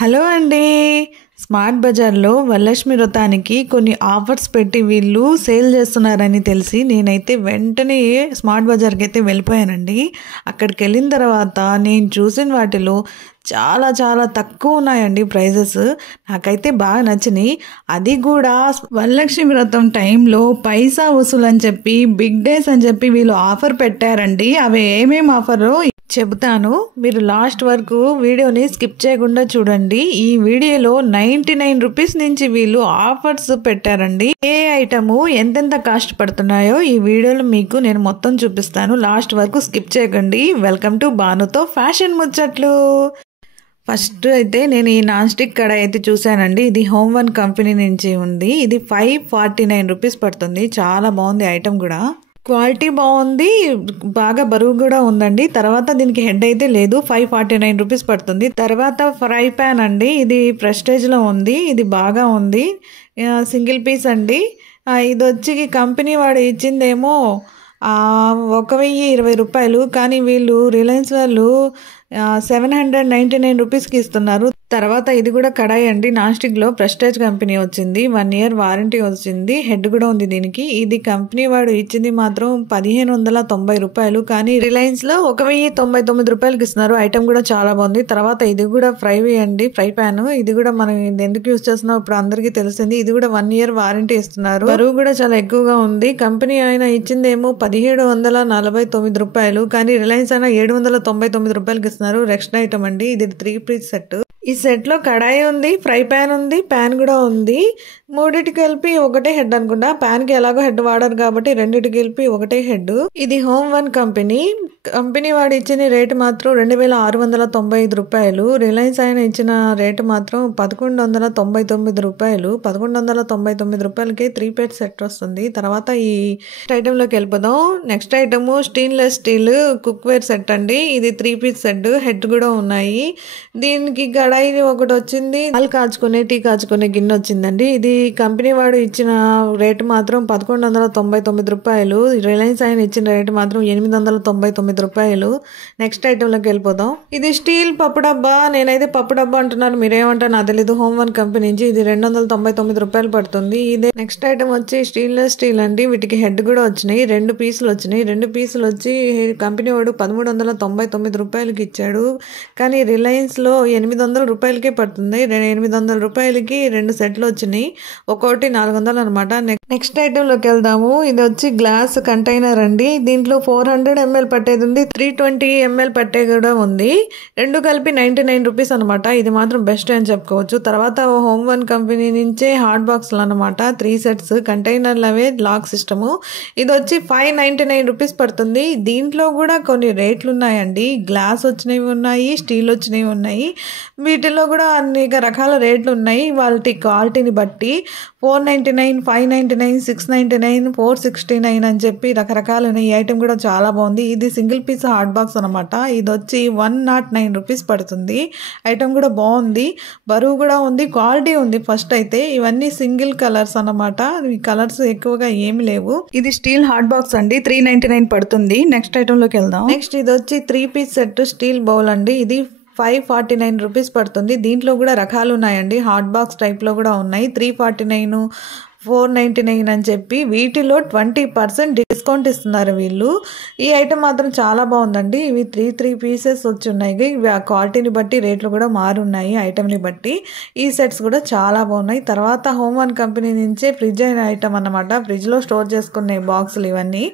Hello అండి. Smart బజార్లో వరలక్ష్మి వ్రతానికి కొన్ని ఆఫర్స్ పెట్టి వీళ్ళు సేల్ చేస్తున్నారని తెలిసి నేనైతే వెంటనే స్మార్ట్ బజార్కి అయితే వెళ్ళిపోయానండి. అక్కడికి వెళ్ళిన తర్వాత నేను చూసిన వాటిలో చాలా చాలా తక్కువ ఉన్నాయండి ప్రైజెస్. నాకైతే బాగా నచ్చినాయి. అది కూడా వరలక్ష్మి వ్రతం టైంలో పైసా వసూలు అని చెప్పి బిగ్ డేస్ అని చెప్పి వీళ్ళు ఆఫర్ పెట్టారండి. అవి ఏమేమి ఆఫరో చెబుతాను, మీరు లాస్ట్ వరకు వీడియోని స్కిప్ చేయకుండా చూడండి. ఈ వీడియోలో 99 రూపీస్ నుంచి వీళ్ళు ఆఫర్స్ పెట్టారండి. ఏ ఐటము ఎంతెంత కాస్ట్ పడుతున్నాయో ఈ వీడియోలో మీకు నేను మొత్తం చూపిస్తాను. లాస్ట్ వరకు స్కిప్ చేయకండి. వెల్కమ్ టు బానుతో ఫ్యాషన్ ముచ్చట్లు. ఫస్ట్ అయితే నేను ఈ నాన్ స్టిక్ కడాయి అయితే చూసానండి. ఇది హోమ్ వన్ కంపెనీ నుంచి ఉంది. ఇది 549 రూపీస్ పడుతుంది. చాలా బాగుంది ఐటమ్ కూడా, క్వాలిటీ బాగుంది, బాగా బరువు కూడా ఉందండి. తర్వాత దీనికి హెడ్ అయితే లేదు. 549 రూపీస్ పడుతుంది. తర్వాత ఫ్రై ప్యాన్ అండి, ఇది ప్రెస్టేజ్లో ఉంది. ఇది బాగా ఉంది, సింగిల్ పీస్ అండి. ఇది వచ్చి కంపెనీ వాడు ఇచ్చిందేమో 1020 రూపాయలు, కానీ వీళ్ళు రిలయన్స్ వాళ్ళు 799 రూపీస్కి ఇస్తున్నారు. తర్వాత ఇది కూడా కడాయి అండి, నాన్ స్టిక్ లో ప్రెస్టేజ్ కంపెనీ వచ్చింది. 1 year వారంటీ వచ్చింది. హెడ్ కూడా ఉంది దీనికి. ఇది కంపెనీ వాడు ఇచ్చింది మాత్రం 1590 రూపాయలు, కానీ రిలయన్స్ లో 1099 రూపాయలకి ఇస్తున్నారు. ఐటమ్ కూడా చాలా బాగుంది. తర్వాత ఇది కూడా ఫ్రై అండి, ఫ్రై ప్యాన్. ఇది కూడా మనం ఎందుకు యూజ్ చేస్తున్నాం ఇప్పుడు అందరికీ తెలిసింది. ఇది కూడా 1 year వారంటీ ఇస్తున్నారు. బరువు కూడా చాలా ఎక్కువగా ఉంది. కంపెనీ అయినా ఇచ్చిందేమో 1749 రూపాయలు, కానీ రిలయన్స్ అయినా 799 రూపాయలకి ఇస్తున్నారు. నెక్స్ట్ ఐటమ్ అండి, ఇది 3 పీస్ సెట్. ఈ సెట్లో కడాయి ఉంది, ఫ్రై ప్యాన్ ఉంది, ప్యాన్ కూడా ఉంది. మూడింటికి కలిపి ఒకటే హెడ్ అనుకుంటా. ప్యాన్కి ఎలాగో హెడ్ వాడరు కాబట్టి రెండింటికి కలిపి ఒకటే హెడ్. ఇది హోమ్ వన్ కంపెనీ. కంపెనీ వాడు ఇచ్చిన రేటు మాత్రం 2695 రూపాయలు. రిలయన్స్ ఆయన ఇచ్చిన రేటు మాత్రం 1199 రూపాయలు. 1199 రూపాయలకి 3 పీస్ సెట్ వస్తుంది. తర్వాత ఈ ఐటెంలోకి వెళ్ళిపోదాం. Next item stainless steel cookware set అండి. ఇది 3 పీస్ సెట్, హెడ్ కూడా ఉన్నాయి. దీనికి కడాయి ఒకటి వచ్చింది, పాలు కాచుకునే టీ కాచుకునే గిన్నె వచ్చిందండి. ఇది కంపెనీ వాడు ఇచ్చిన రేటు మాత్రం 1199 రూపాయలు. రిలయన్స్ ఆయన ఇచ్చిన రేటు మాత్రం 899 రూపాయలు. నెక్స్ట్ ఐటెంలోకి వెళ్ళిపోదాం. ఇది స్టీల్ పప్పు డబ్బా. నేనైతే పప్పు డబ్బా అంటున్నాను, మీరేమంటారు నాకు తెలీదు. హోమ్ వన్ కంపెనీ నుంచి ఇది 299 రూపాయలు పడుతుంది. ఇదే నెక్స్ట్ ఐటమ్ వచ్చి స్టెయిన్లెస్ స్టీల్ అండి. వీటికి హెడ్ కూడా వచ్చినాయి. 2 పీసులు వచ్చినాయి. 2 పీసులు వచ్చి కంపెనీ వాడు 1399 రూపాయలకి ఇచ్చాడు, కానీ రిలయన్స్ లో 800 రూపాయలకే పడుతుంది. 800 రూపాయలకి 2 సెట్లు వచ్చినాయి. ఒక్కోటి 400 అనమాట. నెక్స్ట్ ఐటమ్ లోకి వెళ్దాము. ఇది వచ్చి గ్లాస్ కంటైనర్ అండి. దీంట్లో 400 ml పట్టేది ఉంది, 320 ml పట్టే కూడా ఉంది. రెండు కలిపి 99 రూపీస్ అనమాట. ఇది మాత్రం బెస్ట్ అని చెప్పుకోవచ్చు. తర్వాత హోమ్ వన్ కంపెనీ నుంచే హాట్ బాక్స్లు అనమాట, 3 సెట్స్ కంటైనర్లు, అవే లాక్ సిస్టము. ఇది వచ్చి 599 రూపీస్ పడుతుంది. దీంట్లో కూడా కొన్ని రేట్లు ఉన్నాయండి. గ్లాస్ వచ్చినవి ఉన్నాయి, స్టీల్ వచ్చినవి ఉన్నాయి. వీటిలో కూడా అనేక రకాల రేట్లు ఉన్నాయి వాటి క్వాలిటీని బట్టి. 499, 599, 699, 469 అని చెప్పి రకరకాలు ఉన్నాయి. ఈ ఐటమ్ కూడా చాలా బాగుంది. ఇది సింగిల్ పీస్ హాట్ బాక్స్ అనమాట. ఇది వచ్చి 109 రూపీస్ పడుతుంది. ఐటమ్ కూడా బాగుంది, బరువు కూడా ఉంది, క్వాలిటీ ఉంది. ఫస్ట్ అయితే ఇవన్నీ సింగిల్ కలర్స్ అనమాట. ఈ కలర్స్ ఎక్కువగా ఏమి లేవు. ఇది స్టీల్ హాట్ బాక్స్ అండి, 399 పడుతుంది. నెక్స్ట్ ఐటమ్ లోకి వెళ్దాం. నెక్స్ట్ ఇది వచ్చి 3 పీస్ సెట్ స్టీల్ బౌల్ అండి. ఇది 549 రూపీస్ పడుతుంది. దీంట్లో కూడా రకాలు ఉన్నాయండి, హాట్ బాక్స్ టైప్లో కూడా ఉన్నాయి. 349, 499 అని చెప్పి వీటిలో 20% డిస్కౌంట్ ఇస్తున్నారు వీళ్ళు. ఈ ఐటమ్ మాత్రం చాలా బాగుందండి. ఇవి 3 పీసెస్ వచ్చి ఉన్నాయి. ఇవి ఆ క్వాలిటీని బట్టి రేట్లు కూడా మారున్నాయి ఐటమ్ని బట్టి. ఈ సెట్స్ కూడా చాలా బాగున్నాయి. తర్వాత హోమ్ వన్ కంపెనీ నుంచే ఫ్రిడ్జ్ అయిన ఐటమ్ అన్నమాట. ఫ్రిడ్జ్లో స్టోర్ చేసుకునే బాక్సులు ఇవన్నీ.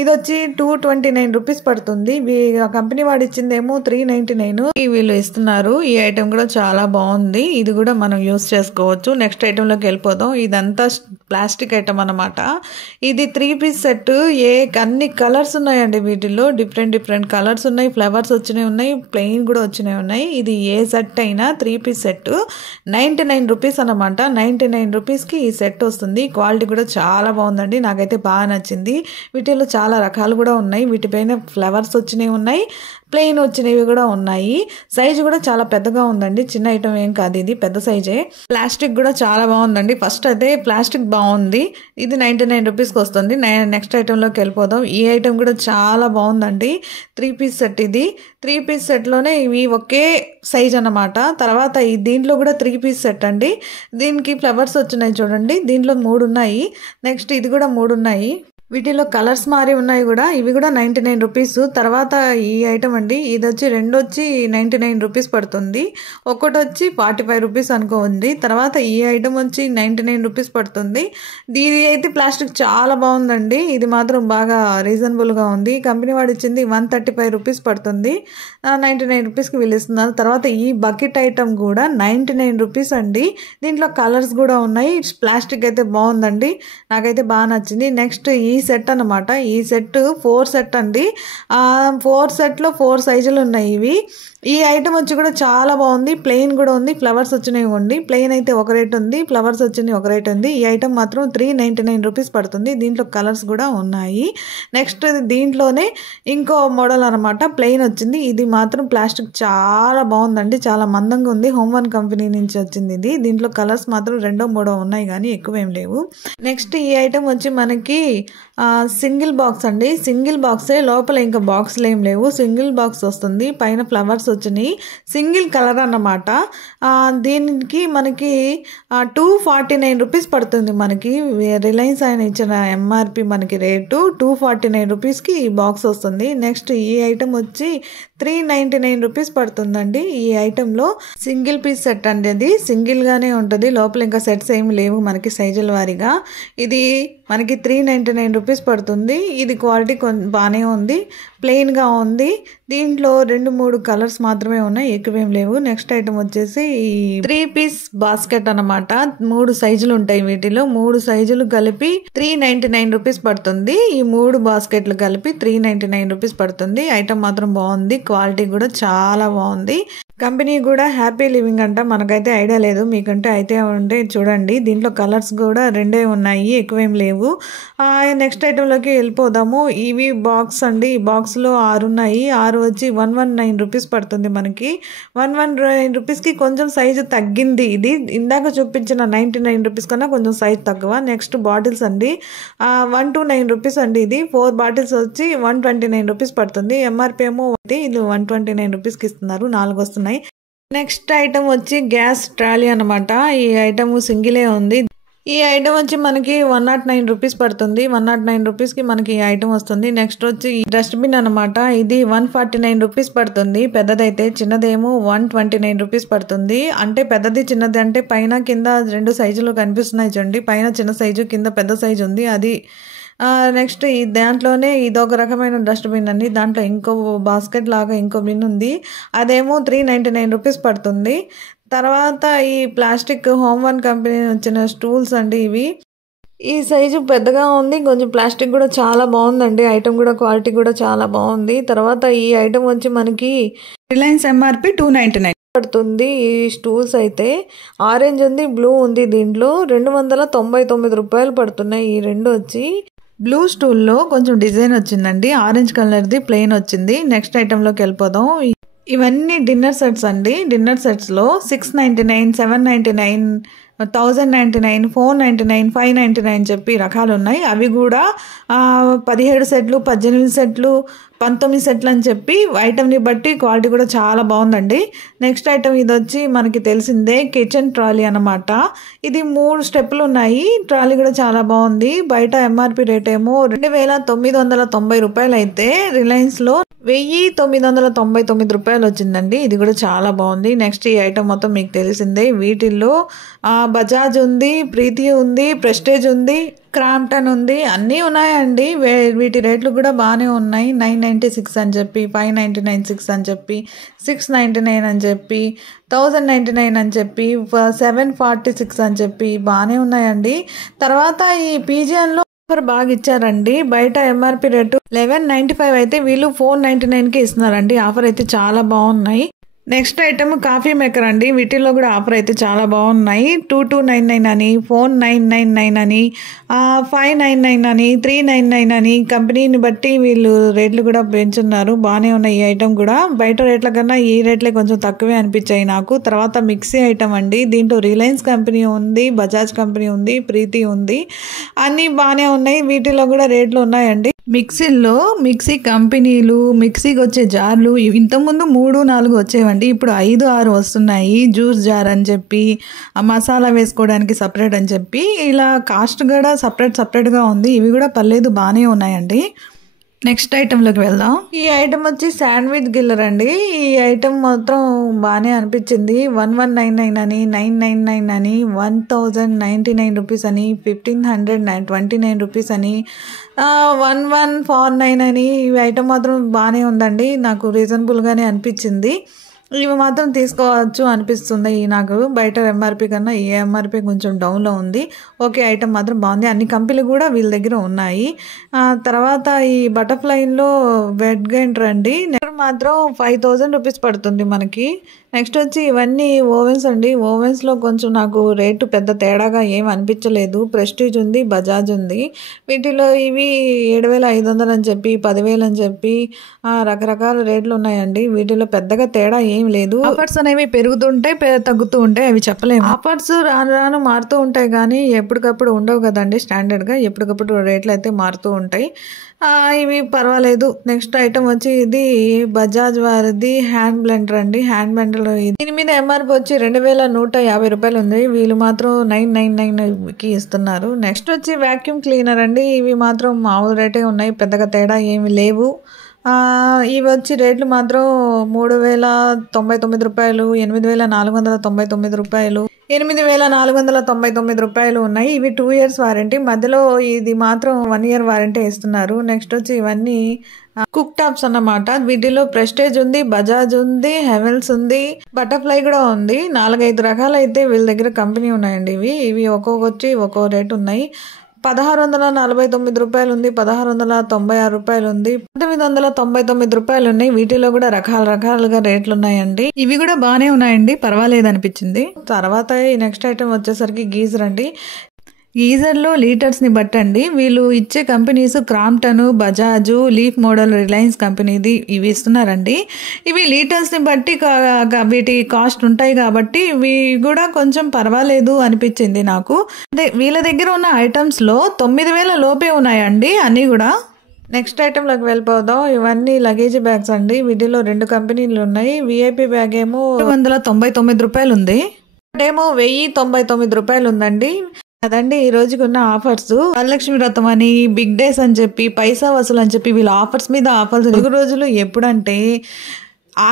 ఇది వచ్చి 229 రూపీస్ పడుతుంది. కంపెనీ వాడు ఇచ్చిందేమో 399 వీళ్ళు ఇస్తున్నారు. ఈ ఐటమ్ కూడా చాలా బాగుంది. ఇది కూడా మనం యూస్ చేసుకోవచ్చు. నెక్స్ట్ ఐటెంలోకి వెళ్ళిపోదాం. ఇదంతా ప్లాస్టిక్ ఐటమ్ అన్నమాట. ఇది 3 పీస్ సెట్. అన్ని కలర్స్ ఉన్నాయండి. వీటిలో డిఫరెంట్ కలర్స్ ఉన్నాయి. ఫ్లవర్స్ వచ్చినవి ఉన్నాయి, ప్లెయిన్ కూడా వచ్చినవి ఉన్నాయి. ఇది ఏ సెట్ అయినా 3 పీస్ సెట్ 99 రూపీస్ అనమాట. 99 రూపీస్కి ఈ సెట్ వస్తుంది. క్వాలిటీ కూడా చాలా బాగుందండి, నాకైతే బాగా నచ్చింది. వీటిలో చాలా రకాలు కూడా ఉన్నాయి. వీటిపైన ఫ్లవర్స్ వచ్చినవి ఉన్నాయి, ప్లెయిన్ వచ్చినవి కూడా ఉన్నాయి. సైజు కూడా చాలా పెద్దగా ఉందండి, చిన్న ఐటమ్ ఏం కాదు, ఇది పెద్ద సైజే. ప్లాస్టిక్ కూడా చాలా బాగుందండి. ఫస్ట్ అయితే ప్లాస్టిక్ బాగుంది, ఇది 99 రూపీస్కి వస్తుంది. నెక్స్ట్ ఐటెంలోకి వెళ్ళిపోదాం. ఈ ఐటెం కూడా చాలా బాగుందండి. 3 పీస్ సెట్ ఇది. 3 పీస్ సెట్లోనే ఇవి ఒకే సైజ్ అన్నమాట. తర్వాత దీంట్లో కూడా 3 పీస్ సెట్ అండి. దీనికి ఫ్లవర్స్ వచ్చినాయి చూడండి, దీంట్లో 3 ఉన్నాయి. నెక్స్ట్ ఇది కూడా 3 ఉన్నాయి. వీటిలో కలర్స్ మారి ఉన్నాయి కూడా. ఇవి కూడా 99 రూపీస్. తర్వాత ఈ ఐటమ్ అండి, ఇది వచ్చి 2 వచ్చి 99 రూపీస్ పడుతుంది, ఒకటి వచ్చి 45 రూపీస్ అనుకోండి. తర్వాత ఈ ఐటమ్ వచ్చి 99 రూపీస్ పడుతుంది. ఇది అయితే ప్లాస్టిక్ చాలా బాగుందండి, ఇది మాత్రం బాగా రీజనబుల్గా ఉంది. కంపెనీ వాడు ఇచ్చింది 135 రూపీస్ పడుతుంది, 99 రూపీస్కి వీళ్ళు ఇస్తున్నారు. తర్వాత ఈ బకెట్ ఐటమ్ కూడా 99 రూపీస్ అండి. దీంట్లో కలర్స్ కూడా ఉన్నాయి. ప్లాస్టిక్ అయితే బాగుందండి, నాకైతే బాగా నచ్చింది. నెక్స్ట్ ఈ సెట్ అన్నమాట. ఈ సెట్ 4 సెట్ అండి. 4 సెట్లో 4 సైజులు ఉన్నాయి ఇవి. ఈ ఐటమ్ వచ్చి కూడా చాలా బాగుంది. ప్లెయిన్ కూడా ఉంది, ఫ్లవర్స్ వచ్చినాయి ఉంది. ప్లెయిన్ అయితే ఒక రేట్ ఉంది, ఫ్లవర్స్ వచ్చినాయి ఒక రేట్ ఉంది. ఈ ఐటమ్ మాత్రం 399 రూపీస్ పడుతుంది. దీంట్లో కలర్స్ కూడా ఉన్నాయి. నెక్స్ట్ దీంట్లోనే ఇంకో మోడల్ అనమాట, ప్లెయిన్ వచ్చింది. ఇది మాత్రం ప్లాస్టిక్ చాలా బాగుందండి, చాలా మందంగా ఉంది. హోమ్ వన్ కంపెనీ నుంచి వచ్చింది ఇది. దీంట్లో కలర్స్ మాత్రం 2, 3 ఉన్నాయి కానీ ఎక్కువేం లేవు. నెక్స్ట్ ఈ ఐటమ్ వచ్చి మనకి సింగిల్ బాక్స్ అండి. సింగిల్ బాక్సే, లోపల ఇంకా బాక్స్లు ఏం లేవు. సింగిల్ బాక్స్ వస్తుంది, పైన ఫ్లవర్స్ వచ్చినాయి. సింగిల్ కలర్ అన్నమాట. దీనికి మనకి 249 రూపీస్ పడుతుంది. మనకి రిలయన్స్ ఆయన ఇచ్చిన ఎంఆర్పి మనకి రేటు 249 రూపీస్కి ఈ బాక్స్ వస్తుంది. నెక్స్ట్ ఈ ఐటమ్ వచ్చి 399 రూపీస్ పడుతుందండి. ఈ ఐటెంలో సింగిల్ పీస్ సెట్ అండి, అది సింగిల్గానే ఉంటుంది, లోపల ఇంకా సెట్స్ ఏమి లేవు మనకి సైజుల వారీగా. ఇది మనకి 399 రూపీస్ పడుతుంది. ఇది క్వాలిటీ బాగానే ఉంది, ప్లెయిన్గా ఉంది. దీంట్లో 2-3 కలర్స్ మాత్రమే ఉన్నాయి, ఎక్కువేం లేవు. నెక్స్ట్ ఐటమ్ వచ్చేసి 3 పీస్ బాస్కెట్ అన్నమాట. 3 సైజులు ఉంటాయి వీటిలో. 3 సైజులు కలిపి 399 రూపీస్ పడుతుంది. ఈ 3 బాస్కెట్లు కలిపి 399 రూపీస్ పడుతుంది. ఐటమ్ మాత్రం బాగుంది, క్వాలిటీ కూడా చాలా బాగుంది. కంపెనీ కూడా హ్యాపీ లివింగ్ అంట, మనకైతే ఐడియా లేదు, మీకంటే అయితే ఉంటే చూడండి. దీంట్లో కలర్స్ కూడా 2 ఉన్నాయి, ఎక్కువేం లేవు. నెక్స్ట్ ఐటెంలోకి వెళ్ళిపోదాము. ఇవి బాక్స్ అండి. ఈ బాక్స్లో 6 ఉన్నాయి. 6 వచ్చి 119 రూపీస్ పడుతుంది మనకి. 119 రూపీస్కి కొంచెం సైజు తగ్గింది. ఇది ఇందాక చూపించిన 99 రూపీస్ కన్నా కొంచెం సైజ్ తక్కువ. నెక్స్ట్ బాటిల్స్ అండి, 129 రూపీస్ అండి. ఇది 4 బాటిల్స్ వచ్చి 129 రూపీస్ పడుతుంది. ఎంఆర్పి ఏమో ఇది 129 రూపీస్కి ఇస్తున్నారు, 4 వస్తున్నాయి. నెక్స్ట్ ఐటమ్ వచ్చి గ్యాస్ ట్రాలీ అనమాట. ఈ ఐటమ్ సింగిలే ఉంది. ఈ ఐటమ్ వచ్చి మనకి 109 రూపీస్ పడుతుంది. 109 రూపీస్కి మనకి ఈ ఐటమ్ వస్తుంది. నెక్స్ట్ వచ్చి డస్ట్బిన్ అనమాట. ఇది 149 రూపీస్ పడుతుంది పెద్దదైతే, చిన్నదేమో 129 రూపీస్ పడుతుంది. అంటే పెద్దది చిన్నది అంటే పైన కింద 2 సైజులు కనిపిస్తున్నాయి చూడండి, పైన చిన్న సైజు కింద పెద్ద సైజు ఉంది అది. నెక్స్ట్ దాంట్లోనే ఇదొక రకమైన డస్ట్బిన్ అండి. దాంట్లో ఇంకో బాస్కెట్ లాగా ఇంకో బిన్ ఉంది, అదేమో 399 రూపీస్ పడుతుంది. తర్వాత ఈ ప్లాస్టిక్ హోమ్ వన్ కంపెనీ వచ్చిన స్టూల్స్ అండి ఇవి. ఈ సైజు పెద్దగా ఉంది, కొంచెం ప్లాస్టిక్ కూడా చాలా బాగుందండి. ఐటమ్ కూడా క్వాలిటీ కూడా చాలా బాగుంది. తర్వాత ఈ ఐటమ్ వచ్చి మనకి రిలయన్స్ ఎంఆర్పి 299 పడుతుంది. ఈ స్టూల్స్ అయితే ఆరెంజ్ ఉంది, బ్లూ ఉంది. దీంట్లో 299 రూపాయలు పడుతున్నాయి. ఈ 2 వచ్చి బ్లూ స్టూల్లో కొంచెం డిజైన్ వచ్చిందండి, ఆరెంజ్ కలర్ది ప్లెయిన్ వచ్చింది. నెక్స్ట్ ఐటెంలోకి వెళ్ళిపోదాం. ఇవన్నీ డిన్నర్ సెట్స్ అండి. డిన్నర్ సెట్స్లో 699, 799, 1099, 499, 599 చెప్పి రకాలు ఉన్నాయి. అవి కూడా 17 సెట్లు, 18 సెట్లు, 19 సెట్లు అని చెప్పి ఐటమ్ని బట్టి క్వాలిటీ కూడా చాలా బాగుందండి. నెక్స్ట్ ఐటమ్ ఇది వచ్చి మనకి తెలిసిందే, కిచెన్ ట్రాలీ అనమాట. ఇది 3 స్టెప్పులు ఉన్నాయి. ట్రాలీ కూడా చాలా బాగుంది. బయట ఎంఆర్పి రేట్ ఏమో 2990 రూపాయలు అయితే రిలయన్స్లో 1999 రూపాయలు వచ్చిందండి. ఇది కూడా చాలా బాగుంది. నెక్స్ట్ ఈ ఐటమ్ మొత్తం మీకు తెలిసిందే. వీటిల్లో బజాజ్ ఉంది, ప్రీతి ఉంది, ప్రెస్టేజ్ ఉంది, క్రాంప్టన్ ఉంది, అన్నీ ఉన్నాయండి. వీటి రేట్లు కూడా బాగానే ఉన్నాయి. 996 అని చెప్పి, 599 అని చెప్పి, 699 అని చెప్పి, 1099 అని చెప్పి, 746 అని చెప్పి బాగానే ఉన్నాయండి. తర్వాత ఈ పీజియన్లో ఆఫర్ బాగా ఇచ్చారండి. బయట ఎంఆర్పి రేటు 1195 అయితే వీళ్ళు 499కి ఇస్తున్నారండి. ఆఫర్ అయితే చాలా బాగున్నాయి. నెక్స్ట్ ఐటమ్ కాఫీ మేకర్ అండి. వీటిల్లో కూడా ఆఫర్ అయితే చాలా బాగున్నాయి. 2299 అని, 499 అని, 599 అని, 399 అని కంపెనీని బట్టి వీళ్ళు రేట్లు కూడా పెంచున్నారు. బాగానే ఉన్నాయి ఈ ఐటమ్ కూడా. బయట రేట్ల కన్నా ఈ రేట్లే కొంచెం తక్కువే అనిపించాయి నాకు. తర్వాత మిక్సీ ఐటమ్ అండి. దీంట్లో రిలయన్స్ కంపెనీ ఉంది, బజాజ్ కంపెనీ ఉంది, ప్రీతి ఉంది. అన్నీ బాగానే ఉన్నాయి. వీటిలో కూడా రేట్లు ఉన్నాయండి. మిక్సీల్లో మిక్సీ కంపెనీలు, మిక్సీకి వచ్చే జార్లు ఇంతకుముందు 3-4 వచ్చేవండి. ఇప్పుడు 5-6 వస్తున్నాయి. జ్యూస్ జార్ అని చెప్పి, మసాలా వేసుకోవడానికి సపరేట్ అని చెప్పి, ఇలా కాస్ట్ కూడా సపరేట్గా ఉంది. ఇవి కూడా పర్లేదు, బాగానే ఉన్నాయండి. నెక్స్ట్ ఐటెంలోకి వెళ్దాం. ఈ ఐటమ్ వచ్చి శాండ్విచ్ గిల్లర్ అండి. ఈ ఐటమ్ మాత్రం బాగానే అనిపించింది. 1199 అని, 999 అని, 1099 రూపీస్ అని, 1529 రూపీస్ అని, 1149 అని. ఈ ఐటమ్ మాత్రం బాగానే ఉందండి. నాకు రీజనబుల్గానే అనిపించింది. ఇవి మాత్రం తీసుకోవచ్చు అనిపిస్తుంది నాకు. బయట ఎంఆర్పి కన్నా ఈ ఎంఆర్పి కొంచెం డౌన్లో ఉంది. ఓకే, ఐటమ్ మాత్రం బాగుంది. అన్ని కంపెనీలు కూడా వీళ్ళ దగ్గర ఉన్నాయి. తర్వాత ఈ బటర్ఫ్లైలో వెట్ గ్రైండర్ అండి. మాత్రం 5000 రూపీస్ పడుతుంది మనకి. నెక్స్ట్ వచ్చి ఇవన్నీ ఓవెన్స్ అండి. ఓవెన్స్లో కొంచెం నాకు రేటు పెద్ద తేడాగా ఏం అనిపించలేదు. ప్రెస్టీజ్ ఉంది, బజాజ్ ఉంది. వీటిలో ఇవి 7500 అని చెప్పి, 10,000 అని చెప్పి రకరకాల రేట్లు ఉన్నాయండి. వీటిలో పెద్దగా తేడా ఏం లేదు. ఆఫర్స్ అనేవి పెరుగుతుంటాయి, తగ్గుతూ ఉంటాయి, అవి చెప్పలేము. ఆఫర్స్ రాను రాను మారుతూ ఉంటాయి కానీ ఎప్పటికప్పుడు ఉండవు కదండి. స్టాండర్డ్గా ఎప్పటికప్పుడు రేట్లు అయితే మారుతూ ఉంటాయి. ఇవి పర్వాలేదు. నెక్స్ట్ ఐటమ్ వచ్చి ఇది బజాజ్ వారిది హ్యాండ్ బ్లెండర్ అండి. హ్యాండ్ బ్లెండర్ దీని మీద ఎంఆర్పి వచ్చి 2150 రూపాయలు ఉంది. వీళ్ళు మాత్రం 999కి ఇస్తున్నారు. నెక్స్ట్ వచ్చి వాక్యూమ్ క్లీనర్ అండి. ఇవి మాత్రం మామూలు రేటే ఉన్నాయి, పెద్దగా తేడా ఏమి లేవు. ఇవి వచ్చి రేట్లు మాత్రం 3099 రూపాయలు, 8499 రూపాయలు, 8499 రూపాయలు ఉన్నాయి. ఇవి 2 years వారంటీ. మధ్యలో ఇది మాత్రం 1 year వారంటీ ఇస్తున్నారు. నెక్స్ట్ వచ్చి ఇవన్నీ కుక్ టాప్స్ అన్నమాట. వీటిలో ప్రెస్టేజ్ ఉంది, బజాజ్ ఉంది, హెవెల్స్ ఉంది, బటర్ఫ్లై కూడా ఉంది. 4-5 రకాలు అయితే వీళ్ళ దగ్గర కంపెనీ ఉన్నాయండి. ఇవి ఒక్కో రేట్ ఉన్నాయి. 1649 రూపాయలు ఉంది, 1696 రూపాయలు ఉంది, 1999 రూపాయలు ఉన్నాయి. వీటిలో కూడా రకాలుగా రేట్లు ఉన్నాయండి. ఇవి కూడా బాగానే ఉన్నాయండి, పర్వాలేదు అనిపించింది. తర్వాత ఈ నెక్స్ట్ ఐటమ్ వచ్చేసరికి గీజర్ అండి. గీజర్లో లీటర్స్ని బట్టండి. వీళ్ళు ఇచ్చే companies Crompton, Bajaj, leaf model, Reliance కంపెనీది ఇవి ఇస్తున్నారండి. ఇవి లీటర్స్ని బట్టి వీటి కాస్ట్ ఉంటాయి కాబట్టి ఇవి కూడా కొంచెం పర్వాలేదు అనిపించింది నాకు. వీళ్ళ దగ్గర ఉన్న ఐటమ్స్లో 9000 లోపే ఉన్నాయండి అన్నీ కూడా. నెక్స్ట్ ఐటెంలోకి వెళ్ళిపోదాం. ఇవన్నీ లగేజ్ బ్యాగ్స్ అండి. వీటిలో 2 కంపెనీలు ఉన్నాయి. విఐపి బ్యాగ్ ఏమో 299 రూపాయలు ఉంది, ఏమో 1099 రూపాయలు ఉందండి. అదండి ఈ రోజుకి ఉన్న ఆఫర్స్. వరలక్ష్మి వ్రతం అని, బిగ్ డేస్ అని చెప్పి, పైసా వసూలు అని చెప్పి వీళ్ళ ఆఫర్స్ మీద ఆఫర్స్. 4 రోజులు ఎప్పుడంటే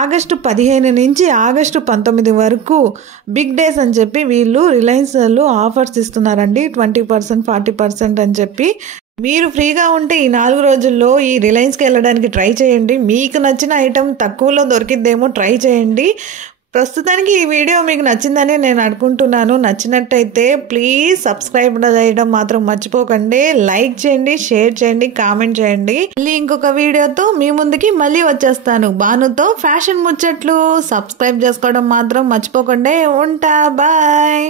ఆగస్టు 15 నుంచి ఆగస్టు 19 వరకు బిగ్ డేస్ అని చెప్పి వీళ్ళు రిలయన్స్ వాళ్ళు ఆఫర్స్ ఇస్తున్నారండి. 20%, 40% అని చెప్పి. మీరు ఫ్రీగా ఉంటే ఈ 4 రోజుల్లో ఈ రిలయన్స్కి వెళ్ళడానికి ట్రై చేయండి. మీకు నచ్చిన ఐటెం తక్కువలో దొరికిద్దేమో, ట్రై చేయండి. ప్రస్తుతానికి ఈ వీడియో మీకు నచ్చిందని నేను అనుకుంటున్నాను. నచ్చినట్టయితే ప్లీజ్ సబ్స్క్రైబ్ చేయడం మాత్రం మర్చిపోకండి. లైక్ చేయండి, షేర్ చేయండి, కామెంట్ చేయండి. మళ్ళీ ఇంకొక వీడియోతో మీ ముందుకి మళ్ళీ వచ్చేస్తాను. భానుతో ఫ్యాషన్ ముచ్చట్లు. సబ్స్క్రైబ్ చేసుకోవడం మాత్రం మర్చిపోకండి. ఉంటా, బాయ్.